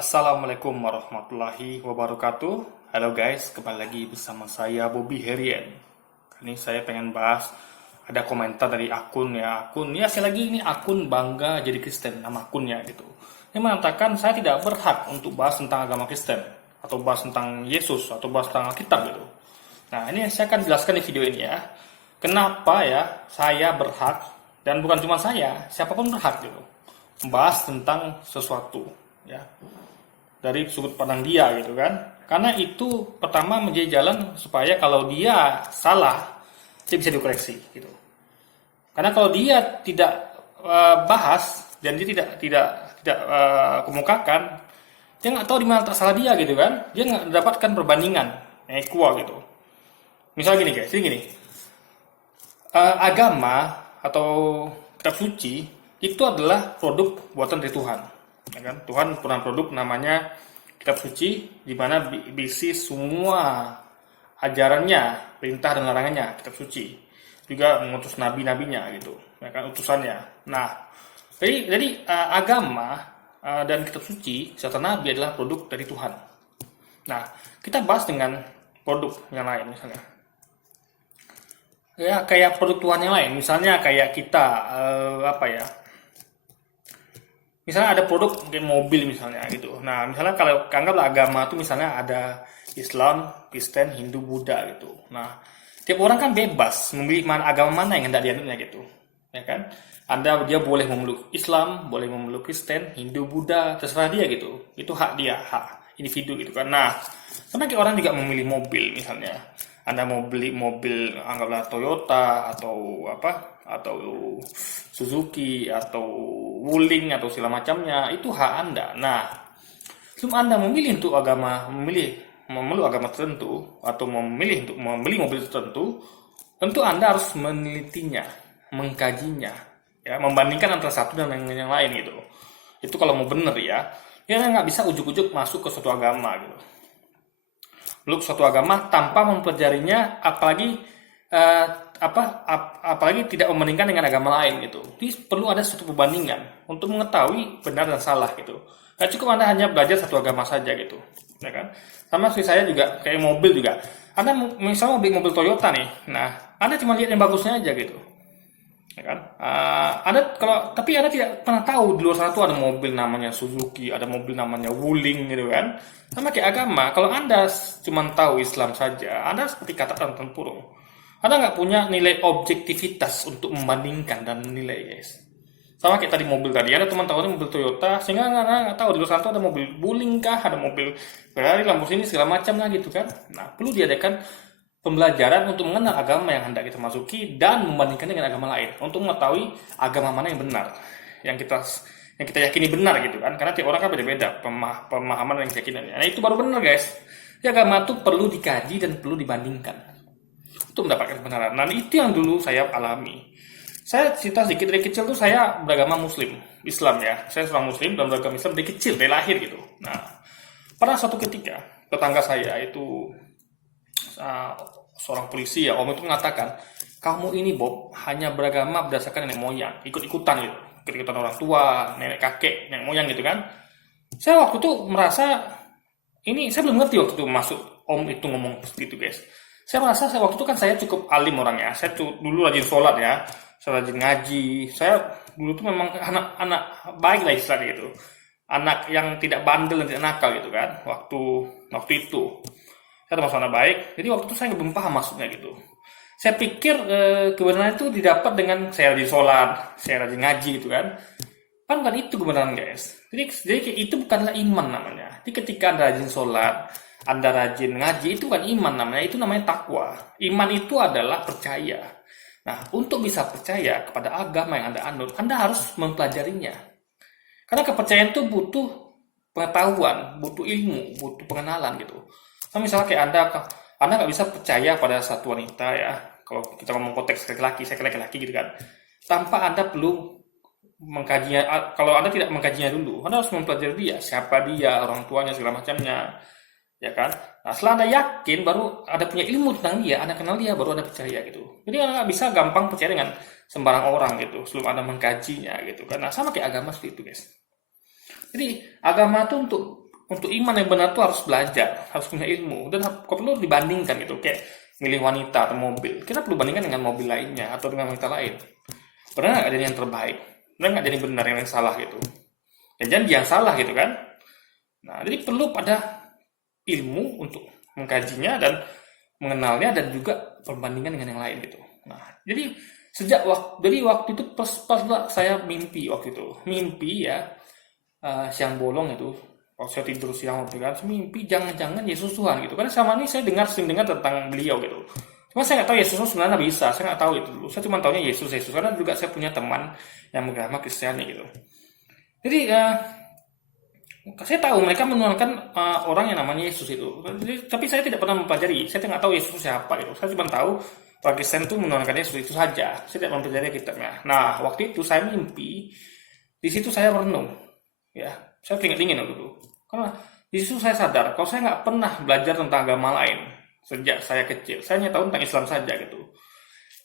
Assalamualaikum warahmatullahi wabarakatuh. Halo guys, kembali lagi bersama saya Bobby Herian. Ini saya pengen bahas, ada komentar dari akun saya lagi ini akun Bangga Jadi Kristen, nama akunnya gitu. Yang mengatakan saya tidak berhak untuk bahas tentang agama Kristen atau bahas tentang Yesus atau bahas tentang Alkitab gitu. Nah, ini saya akan jelaskan di video ini ya. Kenapa ya saya berhak, dan bukan cuma saya, siapapun berhak gitu, membahas tentang sesuatu ya, dari sudut pandang dia gitu kan. Karena itu pertama menjadi jalan supaya kalau dia salah, dia bisa dikoreksi gitu. Karena kalau dia tidak bahas dan dia tidak kemukakan, dia nggak tahu di mana salah dia gitu kan. Dia nggak mendapatkan perbandingan yang equal gitu. Misal gini guys, ini gini. Agama atau kitab suci itu adalah produk buatan dari Tuhan. Ya kan? Tuhan punya produk namanya kitab suci, di mana berisi semua ajarannya, perintah dan larangannya, kitab suci. Juga mengutus nabi-nabinya gitu, ya kan, utusannya. Nah, jadi agama dan kitab suci serta nabi adalah produk dari Tuhan. Nah, kita bahas dengan produk yang lain misalnya. Ya, kayak produk Tuhan yang lain, misalnya kayak kita apa ya? Misalnya ada produk mungkin mobil misalnya gitu. Nah, misalnya kalau anggaplah agama itu misalnya ada Islam, Kristen, Hindu, Buddha gitu. Nah, tiap orang kan bebas memilih agama mana yang hendak dianutnya gitu. Ya kan? Dia boleh memeluk Islam, boleh memeluk Kristen, Hindu, Buddha, terserah dia gitu. Itu hak dia, hak individu gitu kan. Nah, sama kayak orang juga memilih mobil misalnya. Anda mau beli mobil anggaplah Toyota atau apa, atau Suzuki atau Wuling atau segala macamnya, itu hak Anda. Nah, sebelum Anda memilih untuk memeluk agama tertentu atau memilih untuk membeli mobil tertentu, tentu Anda harus menelitinya, mengkajinya, ya, membandingkan antara satu dan yang lain gitu. Itu kalau mau bener ya, nggak bisa ujuk-ujuk masuk ke suatu agama gitu. Meluk suatu agama tanpa mempelajarinya, apalagi tidak membandingkan dengan agama lain gitu. Jadi perlu ada suatu perbandingan untuk mengetahui benar dan salah gitu. Gak cukup Anda hanya belajar satu agama saja gitu, ya kan? Sama seperti saya juga, kayak mobil juga. Anda misalnya mau beli mobil Toyota nih, nah Anda cuma lihat yang bagusnya aja gitu, ya kan? Tapi Anda tidak pernah tahu di luar sana tuh ada mobil namanya Suzuki, ada mobil namanya Wuling gitu kan. Sama kayak agama, kalau Anda cuma tahu Islam saja, Anda seperti kata tanpa tempurung. Anda nggak punya nilai objektivitas untuk membandingkan dan menilai, guys. Sama kayak tadi mobil tadi, ada teman tahu mobil Toyota, sehingga nggak tahu di luar sana tuh ada mobil Wuling kah, ada mobil Ferrari, Lamborghini segala macam lah gitu kan. Nah, perlu diadakan pembelajaran untuk mengenal agama yang hendak kita masuki dan membandingkan dengan agama lain untuk mengetahui agama mana yang benar, yang kita yakini benar gitu kan. Karena tiap orang kan beda-beda pemahaman dan keyakinannya. Nah, itu baru benar, guys. Ya, agama itu perlu dikaji dan perlu dibandingkan untuk mendapatkan kebenaran. Nah, itu yang dulu saya alami. Saya cerita sedikit, dari kecil tuh saya beragama Muslim, Islam ya. Saya seorang Muslim dan beragama Islam dari kecil, dari lahir gitu. Nah, pada suatu ketika tetangga saya itu seorang polisi ya, om itu mengatakan, kamu ini Bob hanya beragama berdasarkan nenek moyang, ikut-ikutan gitu, ikut-ikutan orang tua, nenek kakek, nenek moyang gitu kan. Saya waktu itu merasa, saya belum ngerti waktu itu masuk om itu ngomong seperti itu, guys. Saya merasa waktu itu kan saya cukup alim orangnya, saya dulu rajin sholat ya, saya rajin ngaji, saya dulu tuh memang anak baik lah istilahnya gitu, anak yang tidak bandel dan tidak nakal gitu kan, waktu itu saya termasuk anak baik. Jadi waktu itu saya belum paham maksudnya gitu. Saya pikir kebenaran itu didapat dengan saya rajin sholat, saya rajin ngaji gitu kan. Kan itu kebenaran, guys. Jadi itu bukanlah iman namanya. Jadi ketika Anda rajin sholat, Anda rajin ngaji, itu bukan iman namanya, itu namanya takwa. Iman itu adalah percaya. Nah, untuk bisa percaya kepada agama yang Anda anut, Anda harus mempelajarinya. Karena kepercayaan itu butuh pengetahuan, butuh ilmu, butuh pengenalan gitu. Nah, misalnya kayak Anda nggak bisa percaya pada satu wanita ya. Kalau kita ngomong konteks laki-laki, saya laki-laki gitu kan. Tanpa Anda perlu mengkajinya. Kalau Anda tidak mengkajinya dulu, Anda harus mempelajari dia, siapa dia, orang tuanya segala macamnya, ya kan. Nah, setelah Anda yakin, baru Anda punya ilmu tentang dia, Anda kenal dia, baru Anda percaya gitu. Jadi Anda nggak bisa gampang percaya dengan sembarang orang gitu, sebelum Anda mengkajinya gitu kan. Nah, sama kayak agama seperti itu, guys. Jadi agama itu untuk untuk iman yang benar tuh harus belajar, harus punya ilmu, dan perlu dibandingkan gitu. Kayak milih wanita atau mobil, kita perlu bandingkan dengan mobil lainnya atau dengan wanita lain. Pernah nggak ada yang terbaik? Pernah nggak ada yang benar yang salah gitu? Dan jangan dia yang salah gitu kan? Nah, jadi perlu pada ilmu untuk mengkajinya dan mengenalnya dan juga perbandingan dengan yang lain gitu. Nah, jadi waktu itu pas saya mimpi waktu itu. Mimpi ya, siang bolong itu. Waktu saya tidur siang waktu itu kan, mimpi jangan-jangan Yesus Tuhan gitu. Karena sama ini saya sering dengar tentang beliau gitu. Cuma saya nggak tahu Yesus sebenarnya bisa, saya nggak tahu itu dulu. Saya cuma tahunya Yesus karena juga saya punya teman yang beragama Kristiani gitu. Jadi saya tahu mereka menuangkan orang yang namanya Yesus itu. Tapi saya tidak pernah mempelajari. Saya tidak tahu Yesus siapa itu. Saya cuma tahu orang Kristen itu menuangkan Yesus itu saja. Saya tidak mempelajari kitabnya. Nah, waktu itu saya mimpi. Di situ saya merenung. Ya, saya dingin dulu. Karena di situ saya sadar kalau saya nggak pernah belajar tentang agama lain sejak saya kecil. Saya hanya tahu tentang Islam saja gitu.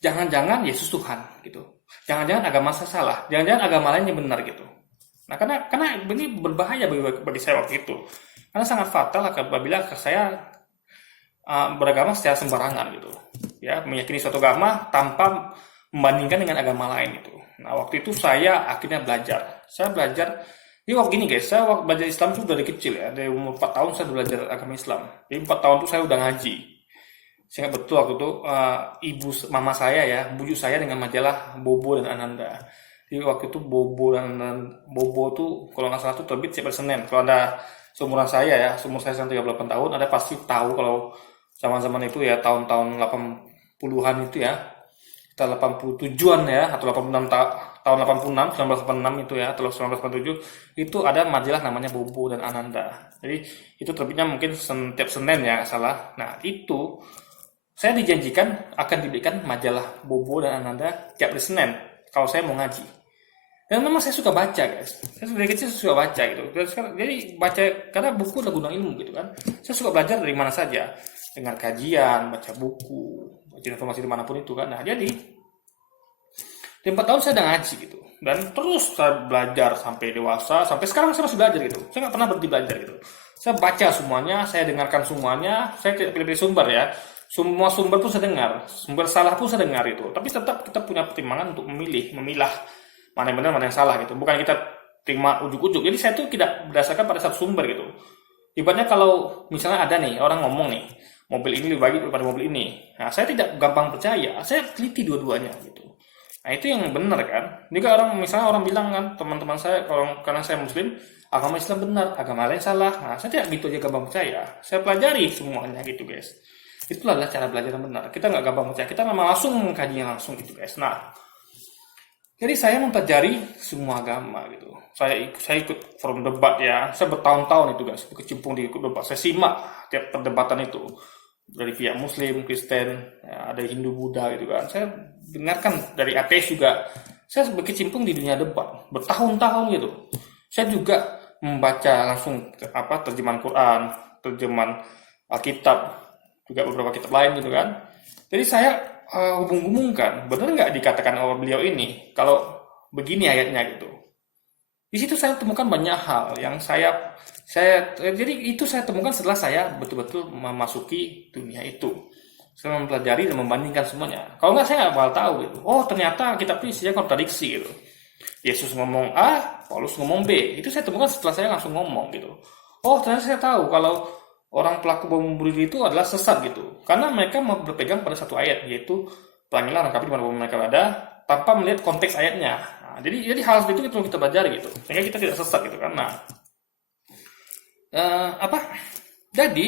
Jangan-jangan Yesus Tuhan gitu. Jangan-jangan agama saya salah. Jangan-jangan agama lainnya benar gitu. Nah, karena ini berbahaya bagi saya waktu itu. Karena sangat fatal apabila saya beragama secara sembarangan gitu. Ya, meyakini suatu agama tanpa membandingkan dengan agama lain itu. Nah, waktu itu saya akhirnya belajar. Saya belajar. Jadi waktu gini guys, saya waktu belajar Islam itu dari kecil ya. Dari umur 4 tahun saya belajar agama Islam. Jadi 4 tahun itu saya udah ngaji. Saya ingat betul waktu itu ibu mama saya ya, bujuk saya dengan majalah Bobo dan Ananda. Jadi waktu itu Bobo tuh kalau nggak salah tuh terbit setiap hari Senin. Kalau ada seumuran saya ya, seumur saya 38 tahun, ada pasti tahu kalau zaman-zaman itu ya tahun-tahun 80-an itu ya. Kita 87-an ya, atau 86 tahun 86, 1986 itu ya, atau 1987 itu ada majalah namanya Bobo dan Ananda. Jadi itu terbitnya mungkin setiap Senin ya, salah. Nah, itu saya dijanjikan akan diberikan majalah Bobo dan Ananda tiap hari Senin kalau saya mau ngaji. Dan memang saya suka baca guys. Saya dari kecil suka baca gitu. Jadi baca karena buku adalah gudang ilmu gitu kan. Saya suka belajar dari mana saja. Dengar kajian, baca buku, baca informasi dimanapun itu kan. Nah jadi di 4 tahun saya udah ngaji gitu. Dan terus saya belajar sampai dewasa. Sampai sekarang saya masih belajar gitu. Saya nggak pernah berhenti belajar gitu. Saya baca semuanya, saya dengarkan semuanya. Saya tidak pilih-pilih sumber ya. Semua sumber pun saya dengar. Sumber salah pun saya dengar itu. Tapi tetap kita punya pertimbangan untuk memilah mana yang benar, mana yang salah gitu. Bukan kita terima ujuk-ujuk. Jadi saya tuh tidak berdasarkan pada satu sumber gitu. Ibaratnya kalau misalnya ada nih orang ngomong nih, mobil ini lebih baik daripada mobil ini. Nah, saya tidak gampang percaya. Saya teliti dua-duanya gitu. Nah, itu yang benar kan. Jika misalnya orang bilang kan, teman-teman saya karena saya muslim, agama Islam benar, agama lain salah. Nah, saya tidak gitu aja gampang percaya. Saya pelajari semuanya gitu guys. Itulah cara belajar yang benar. Kita nggak gampang percaya. Kita memang langsung mengkajinya langsung gitu guys. Nah, jadi saya mempelajari semua agama gitu. Saya ikut forum debat ya. Saya bertahun-tahun itu guys, kecimpung di ikut debat. Saya simak tiap perdebatan itu dari pihak Muslim, Kristen, ya, ada Hindu, Buddha gitu kan. Saya dengarkan dari ateis juga. Saya berkecimpung di dunia debat bertahun-tahun gitu. Saya juga membaca langsung terjemahan Quran, terjemahan Alkitab, juga beberapa kitab lain gitu kan. Jadi saya hubung-hubungkan, benar nggak dikatakan oleh beliau ini kalau begini ayatnya gitu. Di situ saya temukan banyak hal yang jadi itu saya temukan setelah saya betul-betul memasuki dunia itu. Saya mempelajari dan membandingkan semuanya. Kalau nggak saya nggak bakal tahu gitu. Oh ternyata kitab ini isinya kontradiksi gitu. Yesus ngomong A, Paulus ngomong B. Itu saya temukan setelah saya langsung ngomong gitu. Oh ternyata saya tahu kalau orang pelaku bom bunuh diri itu adalah sesat gitu. Karena mereka berpegang pada satu ayat, yaitu pelangilah lengkapi di mana mereka berada, tanpa melihat konteks ayatnya. Nah, jadi hal seperti itu perlu kita pelajari gitu, sehingga kita tidak sesat gitu kan. Nah, jadi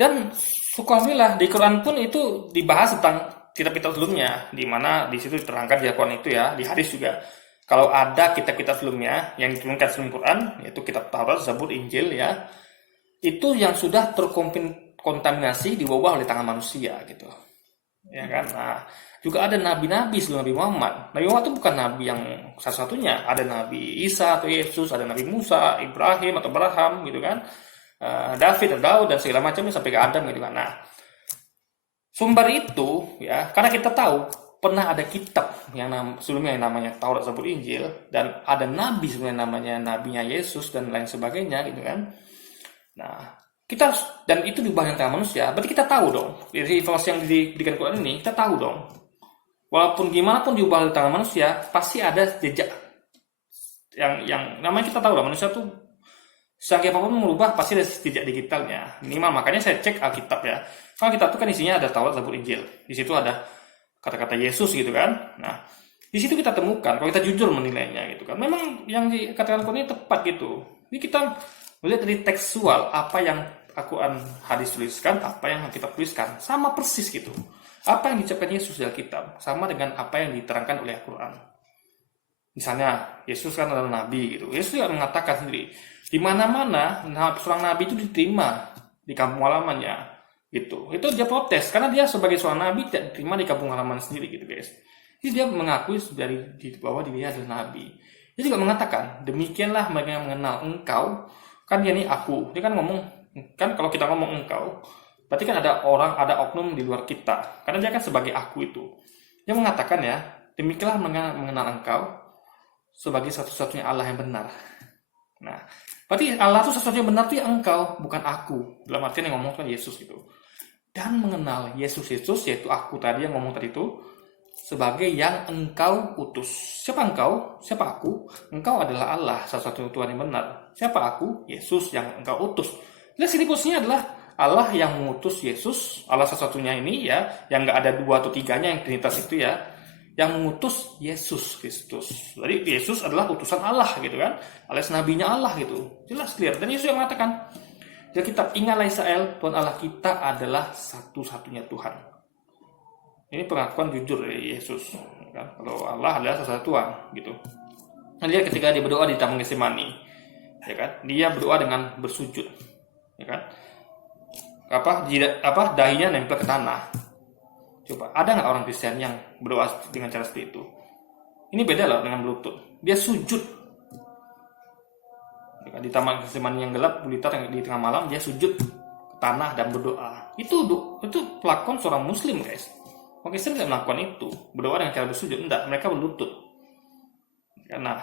dan alhamdulillah di Quran pun itu dibahas tentang kitab-kitab sebelumnya, di mana di situ diterangkan di Quran itu ya, di hadis juga. Kalau ada kitab-kitab sebelumnya yang diturunkan sebelum Quran, yaitu kitab Taurat, Zabur, Injil ya, itu yang sudah terkontaminasi dibawa oleh tangan manusia gitu, ya kan. Nah, juga ada nabi-nabi sebelum Nabi Muhammad. Nabi Muhammad itu bukan nabi yang satu-satunya. Ada Nabi Isa atau Yesus, ada Nabi Musa, Ibrahim atau Abraham gitu kan, David atau Daud dan segala macamnya sampai ke Adam gitu kan. Nah, sumber itu ya, karena kita tahu pernah ada kitab yang sebelumnya yang namanya Taurat, Zabur, Injil, dan ada nabi sebelumnya namanya nabinya Yesus dan lain sebagainya gitu kan. Nah, kita dan itu diubah dengan tangan manusia, berarti kita tahu dong, dari informasi yang diberikan Quran ini, kita tahu dong, walaupun gimana pun diubah dengan tangan manusia, pasti ada jejak yang namanya kita tahu lah, manusia tuh secanggih apapun merubah pasti ada jejak digitalnya minimal. Makanya saya cek Alkitab ya, kalau Alkitab itu kan isinya ada Taurat, Zabur, Injil, di situ ada kata-kata Yesus gitu kan. Nah, di situ kita temukan kalau kita jujur menilainya gitu kan, memang yang dikatakan Quran ini tepat gitu. Ini kita melihat dari tekstual apa yang Al-Quran hadis tuliskan, apa yang kita tuliskan sama persis gitu. Apa yang diucapkan Yesus di Alkitab sama dengan apa yang diterangkan oleh Al-Quran. Misalnya Yesus kan adalah nabi gitu. Yesus juga mengatakan sendiri, di mana-mana seorang nabi itu diterima di kampung halamannya gitu. Itu dia protes karena dia sebagai seorang nabi tidak diterima di kampung halaman sendiri gitu guys. Jadi dia mengakui dari bahwa dia adalah nabi. Dia juga mengatakan, demikianlah mereka yang mengenal engkau, kan dia ini aku. Dia kan ngomong, kan kalau kita ngomong engkau, berarti kan ada orang, ada oknum di luar kita. Karena dia kan sebagai aku itu. Dia mengatakan ya, demikianlah mengenal engkau sebagai satu-satunya Allah yang benar. Nah, berarti Allah itu satu-satunya benar itu ya engkau, bukan aku. Dalam artian yang ngomong kan Yesus gitu. Dan mengenal Yesus, yaitu aku tadi yang ngomong tadi itu, sebagai yang engkau utus. Siapa engkau? Siapa aku? Engkau adalah Allah, satu-satunya Tuhan yang benar. Siapa aku? Yesus yang engkau utus. Lihat sini posisinya adalah Allah yang mengutus Yesus, Allah satu-satunya ini ya, yang nggak ada dua atau tiganya yang Trinitas itu ya, yang mengutus Yesus Kristus. Jadi Yesus adalah utusan Allah gitu kan, alias nabinya Allah gitu. Jelas clear. Dan Yesus yang mengatakan, di kitab, ingatlah Israel, Tuhan Allah kita adalah satu-satunya Tuhan. Ini pengakuan jujur dari Yesus kan, kalau Allah adalah satu-satunya Tuhan gitu. Nah, dia ketika dia berdoa di Taman Getsemani, ya kan, dia berdoa dengan bersujud, ya kan, dahinya nempel ke tanah. Coba ada nggak orang Kristen yang berdoa dengan cara seperti itu? Ini beda lah dengan berlutut. Dia sujud, ya kan, di Taman Getsemani yang gelap, gulita di tengah malam, dia sujud ke tanah dan berdoa. Itu pelakon seorang Muslim guys. Orang Kristen tidak melakukan itu, berdoa dengan cara bersujud, enggak, mereka berlutut. Karena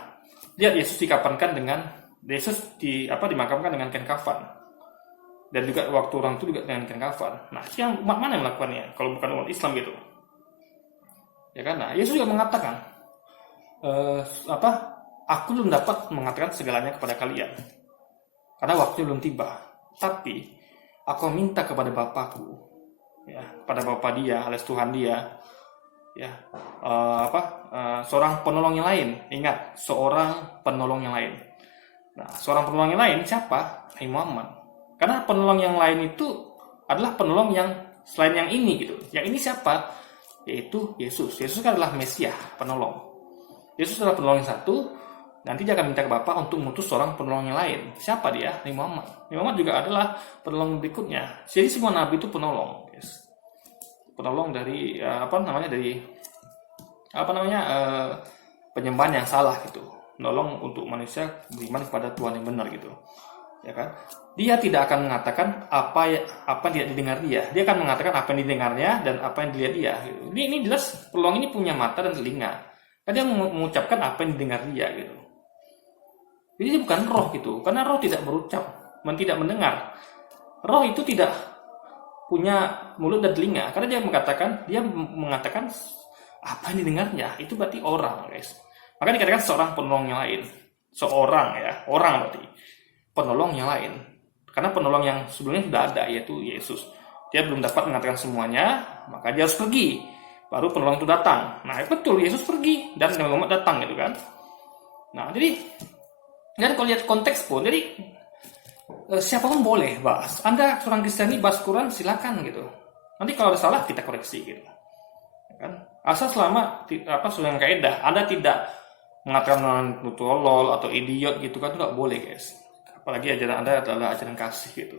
dia Yesus dikafankan dengan dimakamkan dengan kain kafan. Dan juga waktu orang itu juga dengan kain kafan. Nah, yang umat mana yang melakukannya? Kalau bukan umat Islam gitu. Ya kan? Nah, Yesus juga mengatakan, aku belum dapat mengatakan segalanya kepada kalian, karena waktunya belum tiba. Tapi aku minta kepada Bapakku, ya, pada Bapa dia, alias Tuhan dia, ya, seorang penolong yang lain. Ingat, seorang penolong yang lain. Nah, seorang penolong yang lain siapa? Nabi Muhammad. Karena penolong yang lain itu adalah penolong yang selain yang ini gitu. Yang ini siapa? Yaitu Yesus. Yesus kan adalah Mesias, penolong. Yesus adalah penolong yang satu. Nanti dia akan minta ke Bapa untuk mengutus seorang penolong yang lain. Siapa dia? Nabi Muhammad. Nabi Muhammad juga adalah penolong berikutnya. Jadi semua nabi itu penolong. Penolong dari penyembahan yang salah gitu. Menolong untuk manusia beriman kepada Tuhan yang benar gitu. Ya kan? Dia tidak akan mengatakan apa yang didengar dia. Dia akan mengatakan apa yang didengarnya dan apa yang dilihat dia gitu. Ini jelas penolong ini punya mata dan telinga. Dia mengucapkan apa yang didengar dia gitu. Jadi dia bukan roh gitu. Karena roh tidak berucap, tidak mendengar. Roh itu tidak punya mulut dan telinga, karena dia mengatakan apa yang didengarnya. Itu berarti orang guys. Maka dikatakan seorang penolong yang lain. Orang berarti penolong yang lain. Karena penolong yang sebelumnya sudah ada, yaitu Yesus. Dia belum dapat mengatakan semuanya, maka dia harus pergi. Baru penolong itu datang. Nah, betul, Yesus pergi dan Nabi Muhammad datang gitu kan. Nah, jadi kalau lihat konteks pun, jadi siapapun boleh bahas. Anda seorang Kristen bahas Quran, silakan gitu. Nanti kalau ada salah kita koreksi gitu. Kan? Asal selama sesuai kaidah, Anda tidak mengatakan tolol atau idiot gitu kan, itu nggak boleh guys. Apalagi ajaran Anda adalah ajaran kasih gitu.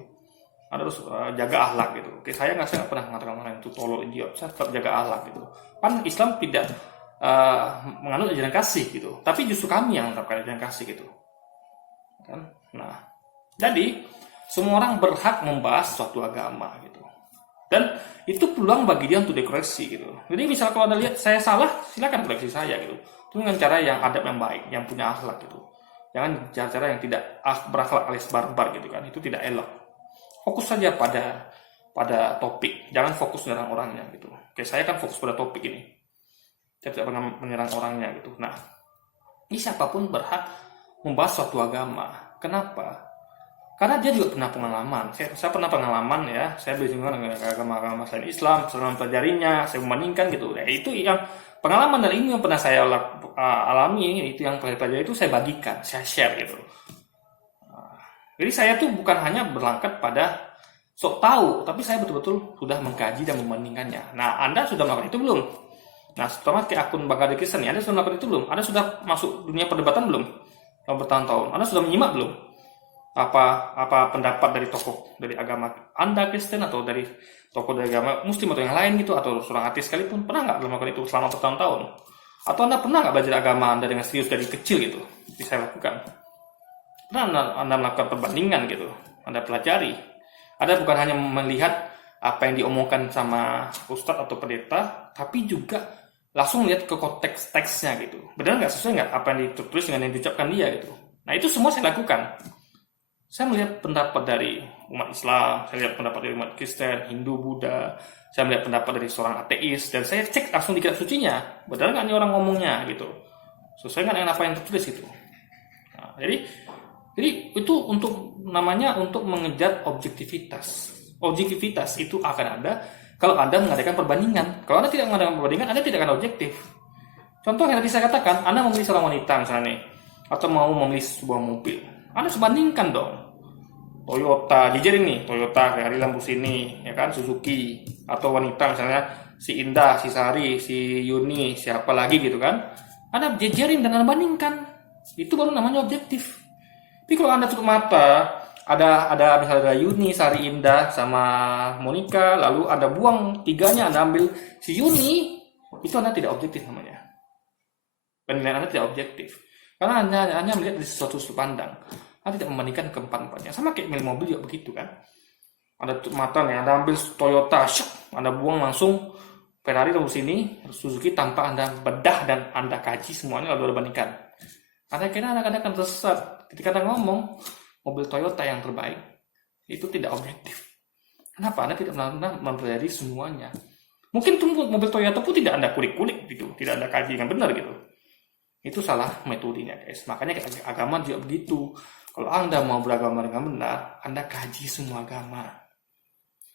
Anda harus jaga akhlak gitu. Oke, saya nggak pernah mengatakan orang itu tolol, idiot. Saya tetap jaga akhlak gitu. Kan Islam tidak menganut ajaran kasih gitu. Tapi justru kami yang menerapkan ajaran kasih gitu. Kan? Nah, jadi semua orang berhak membahas suatu agama gitu. Dan itu peluang bagi dia untuk dikoreksi gitu. Jadi misal kalau Anda lihat saya salah, silakan koreksi saya gitu. Itu dengan cara yang adab yang baik, yang punya akhlak gitu. Jangan cara-cara yang tidak berakhlak alias barbar gitu kan. Itu tidak elok. fokus saja pada topik, jangan fokus menyerang orangnya gitu. Oke, saya kan fokus pada topik ini, saya tidak pernah menyerang orangnya gitu. Nah, ini siapapun berhak membahas suatu agama. Kenapa? Karena dia juga pernah pengalaman. Saya pernah pengalaman ya. Saya bersinggungan dengan agama-agama selain Islam, saya mempelajarinya, saya membandingkan gitu. Ya, itu yang pengalaman dan ilmu yang pernah saya alami, itu yang saya pelajari itu saya bagikan, saya share gitu. Jadi saya tuh bukan hanya berangkat pada sok tahu, tapi saya betul-betul sudah mengkaji dan membandingkannya. Nah, Anda sudah melakukan itu belum? Nah, setelah ke akun Bagadi Kristen, Anda sudah melakukan itu belum? Anda sudah masuk dunia perdebatan belum? Selama bertahun-tahun. Anda sudah menyimak belum? Apa pendapat dari tokoh dari agama Anda Kristen atau dari tokoh dari agama Muslim atau yang lain gitu, atau seorang ateis sekalipun, pernah nggak melakukan itu selama bertahun-tahun? Atau Anda pernah nggak belajar agama Anda dengan serius dari kecil gitu? Itu saya lakukan. Pernah Anda melakukan perbandingan gitu? Anda pelajari. Anda bukan hanya melihat apa yang diomongkan sama ustadz atau pendeta, tapi juga langsung lihat ke konteks teksnya gitu. Benar nggak, sesuai nggak apa yang ditulis dengan yang diucapkan dia gitu. Nah, itu semua saya lakukan. Saya melihat pendapat dari umat Islam, saya lihat pendapat dari umat Kristen, Hindu, Buddha, saya melihat pendapat dari seorang ateis, dan saya cek langsung di kitab sucinya, benar nggak nih orang ngomongnya gitu, sesuai nggak dengan apa yang tertulis itu. Nah, jadi itu untuk namanya untuk mengejar objektivitas. Objektivitas itu akan ada kalau Anda mengadakan perbandingan. Kalau Anda tidak mengadakan perbandingan, Anda tidak akan objektif. Contoh yang tadi saya katakan, Anda memilih seorang wanita misalnya nih, atau mau memilih sebuah mobil, Anda sebandingkan dong. Toyota, jujur ini, Toyota, Ferrari, Lamborghini, ya kan, Suzuki, atau wanita misalnya si Indah, si Sari, si Yuni, siapa lagi gitu kan. Anda jejerin dan Anda bandingkan. Itu baru namanya objektif. Tapi kalau Anda tutup mata, ada misalnya ada Yuni, Sari, Indah, sama Monica, lalu Anda buang tiganya, Anda ambil si Yuni, itu Anda tidak objektif namanya. Penilaian Anda tidak objektif. Karena Anda hanya melihat dari sesuatu sudut pandang. Anda tidak membandingkan keempat-empatnya. Sama kayak milih mobil juga begitu kan. Anda tutup mata nih, Anda ambil Toyota, Anda buang langsung Ferrari lalu sini, Suzuki tanpa Anda bedah dan Anda kaji semuanya lalu Anda bandingkan. Anda kira Anda akan tersesat ketika Anda ngomong mobil Toyota yang terbaik. Itu tidak objektif. Kenapa? Anda tidak pernah mempelajari semuanya. Mungkin tuh mobil Toyota pun tidak Anda kulik-kulik gitu, tidak Anda kaji dengan benar gitu. Itu salah metodenya guys. Makanya agama juga begitu. Kalau Anda mau beragama dengan benar, Anda kaji semua agama.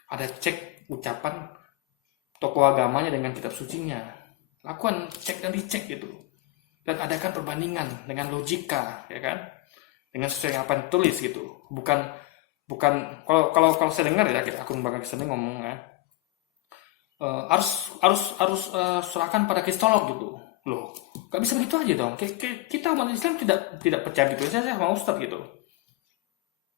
Ada cek ucapan tokoh agamanya dengan kitab sucinya. Lakukan cek dan dicek gitu. Dan adakan perbandingan dengan logika, ya kan? Dengan sesuai yang apa yang tulis gitu. Bukan kalau saya dengar ya, akun Bagadi Kristen ngomong ya, harus serahkan pada kristolog gitu. Loh, gak bisa begitu aja dong. Kita umat Islam tidak percaya gitu saja sama Ustadz gitu.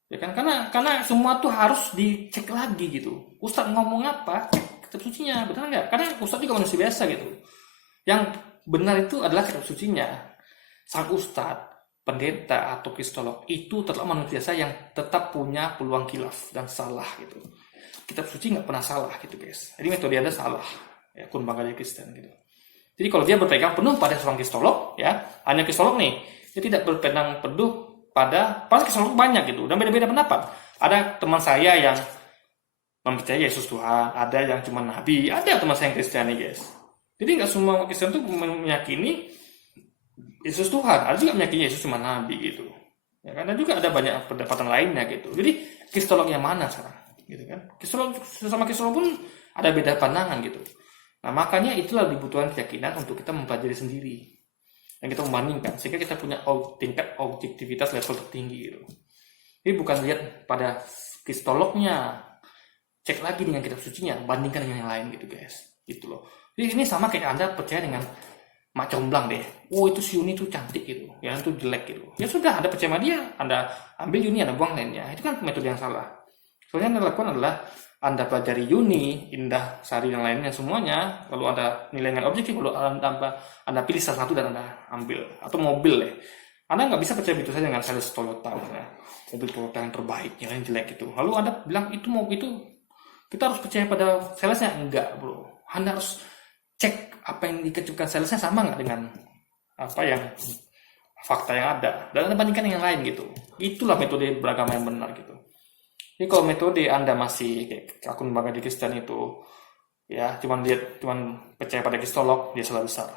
Ya kan, karena semua tuh harus dicek lagi gitu. Ustadz ngomong apa, cek kitab sucinya, benar nggak? Karena Ustadz juga manusia biasa gitu. Yang benar itu adalah kitab sucinya. Sang Ustadz, pendeta atau kristolog itu tetap manusia biasa yang tetap punya peluang khilaf dan salah gitu. Kitab suci nggak pernah salah gitu guys. Jadi metode Anda salah. Ya, akun Bagadi Kristen gitu. Jadi kalau dia berpegang penuh pada seorang kristolog, ya hanya kristolog nih, dia tidak berpegang penuh pada kristolog banyak gitu, dan beda-beda pendapat. Ada teman saya yang mempercayai Yesus Tuhan, ada yang cuma Nabi, ada teman saya yang Kristiani guys. Jadi nggak semua Kristen itu meyakini Yesus Tuhan, ada juga meyakini Yesus cuma Nabi gitu. Ya kan, dan juga ada banyak pendapatan lainnya gitu. Jadi kristolog yang mana sekarang, gitu kan? Kristolog sama kristolog pun ada beda pandangan gitu. Nah, makanya itulah dibutuhkan keyakinan untuk kita mempelajari sendiri. Dan kita membandingkan, sehingga kita punya tingkat objektivitas level tertinggi gitu. Jadi bukan lihat pada kristolognya, cek lagi dengan kitab sucinya, bandingkan dengan yang lain gitu guys. Gitu loh. Jadi ini sama kayak Anda percaya dengan Mak Comblang deh. Oh, itu si Yuni tuh cantik gitu, yang itu jelek gitu. Ya sudah, Anda percaya sama dia, Anda ambil Yuni, Anda buang lainnya. Itu kan metode yang salah. Soalnya yang Anda lakukan adalah Anda pelajari Yuni, Indah, Sari, dan lainnya semuanya, lalu Anda nilai dengan objektif, lalu Anda pilih salah satu dan Anda ambil. Atau mobil deh. Anda nggak bisa percaya begitu saja dengan sales Toyota, misalnya. Mobil Toyota yang terbaik, yang lain jelek gitu. Lalu Anda bilang itu kita harus percaya pada salesnya. Enggak bro. Anda harus cek apa yang dikecukan salesnya sama nggak dengan apa yang fakta yang ada. Dan Anda bandingkan dengan yang lain gitu. Itulah metode beragama yang benar gitu. Jadi kalau metode Anda masih kayak akun lembaga di Kristen itu, ya cuman percaya pada kristolog, dia salah besar.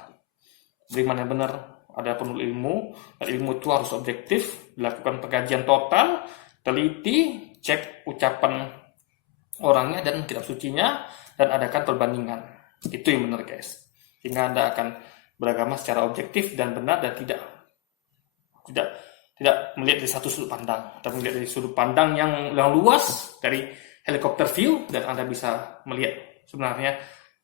Beriman yang benar, ada penuh ilmu, dan ilmu itu harus objektif, dilakukan pengkajian total, teliti, cek ucapan orangnya dan kitab sucinya, dan adakan perbandingan. Itu yang benar guys. Sehingga Anda akan beragama secara objektif dan benar, dan tidak melihat dari satu sudut pandang, tapi melihat dari sudut pandang yang luas, dari helikopter view, dan Anda bisa melihat sebenarnya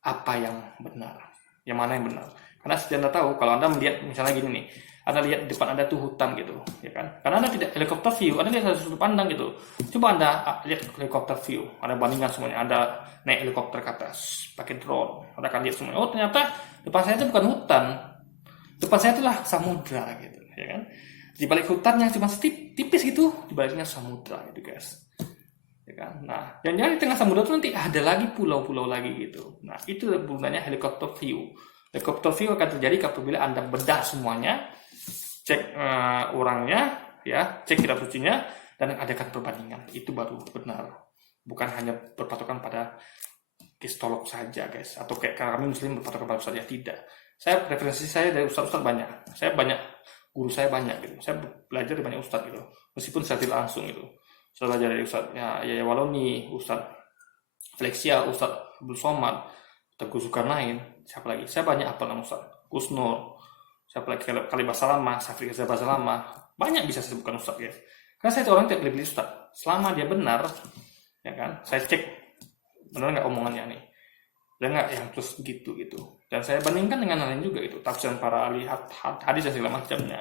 apa yang benar, yang mana yang benar. Karena Anda tahu, kalau Anda melihat misalnya gini nih, Anda lihat di depan Anda tuh hutan gitu, ya kan? Karena Anda tidak helikopter view, Anda lihat satu sudut pandang gitu. Coba Anda lihat helikopter view, Anda bandingkan semuanya. Anda naik helikopter ke atas, pakai drone, Anda akan lihat semuanya. Oh ternyata depan saya itu bukan hutan, depan saya itulah samudra gitu, ya kan? Di balik hutan yang cuma tipis gitu, di baliknya samudra gitu guys. Ya kan? Nah, yang di tengah samudra itu nanti ada lagi pulau-pulau lagi gitu. Nah, itu gunanya helicopter view. Helicopter view akan terjadi apabila Anda bedah semuanya, cek orangnya, ya, cek kitab sucinya, dan adakan perbandingan. Itu baru benar. Bukan hanya berpatokan pada kristolog saja guys, atau kayak kami muslim berpatokan pada saja, tidak. Referensi saya dari ustaz-ustaz banyak. Guru saya banyak gitu. Saya belajar dari banyak ustaz gitu. Meskipun saya tidak langsung gitu. Saya belajar dari ustaz ya Waloni, ustaz Flexia, ustaz Abdul Somad, Teguh Zulkarnain, siapa lagi? Saya banyak apa nama ustaz Gus Nur, siapa lagi? Khalid Basalamah, Syafiq Rizal Basalamah. Banyak bisa saya sebutkan ustaz ya. Karena saya itu orang tidak pilih ustaz. Selama dia benar, ya kan? Saya cek benar nggak omongannya nih. Dan nggak yang terus gitu. Dan saya bandingkan dengan lain juga itu, tafsiran para ahli hadis dan segala macamnya.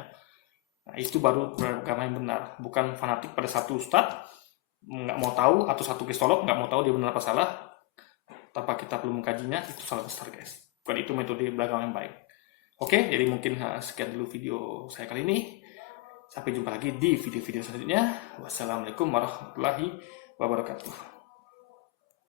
Nah, itu baru beragama yang benar, bukan fanatik pada satu ustadz, nggak mau tahu, atau satu kristolog nggak mau tahu dia benar apa salah, tanpa kita belum mengkajinya, itu salah besar guys. Bukan itu metode beragama yang baik. Oke, jadi mungkin sekian dulu video saya kali ini. Sampai jumpa lagi di video-video selanjutnya. Wassalamualaikum warahmatullahi wabarakatuh.